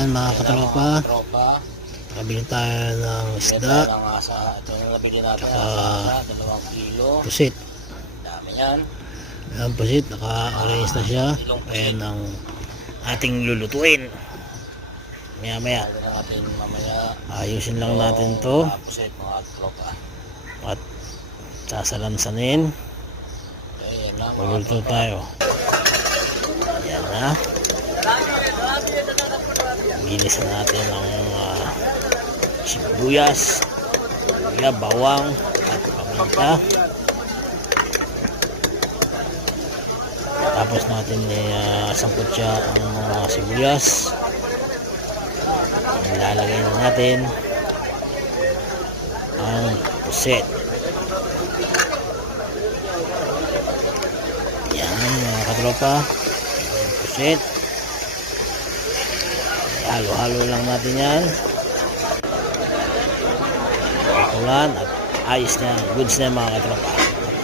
Yan mga katropa, nakabili tayo ng isda, tsaka 2 kilo. pusit. Dami yan. Yan pusit, naka-arrange na siya. Ayan ang ating lulutuin. Maya maya Ito na natin mamaya. ayusin lang natin to Pusit mga tropa. at sasalansanin. Ayan na mga Magluluto tayo. Yan na. Ginis natin ang sibuyas, bawang at paminta. Tapos natin sangkot siya ang mga sibuyas. Ilalagay na natin ang puset. Yan mga katropa, puset. Halo-halo lang natin yan. Kulan at ayos na, goods na mga katropa.